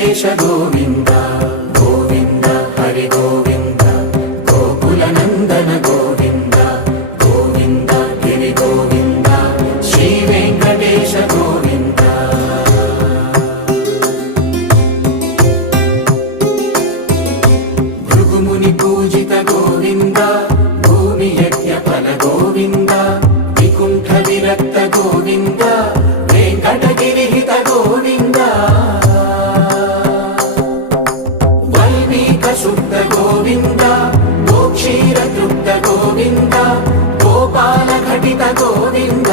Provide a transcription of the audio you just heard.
వెంకటేశ గోవింద గోవింద హరి గోవింద గోకుల నందన గోవింద గోవింద గిరి గోవింద శ్రీ వెంకటేశ గోవింద భృగుముని పూజిత గోవింద భూమి యజ్ఞ ఫల గోవింద వికుంఠ విరక్త గోవింద వెంకటగిరిహిత గోవింద వల్మీక శుద్ధ గోవింద గోక్షీర తృప్త గోవింద గోపాల ఘటిత గోవింద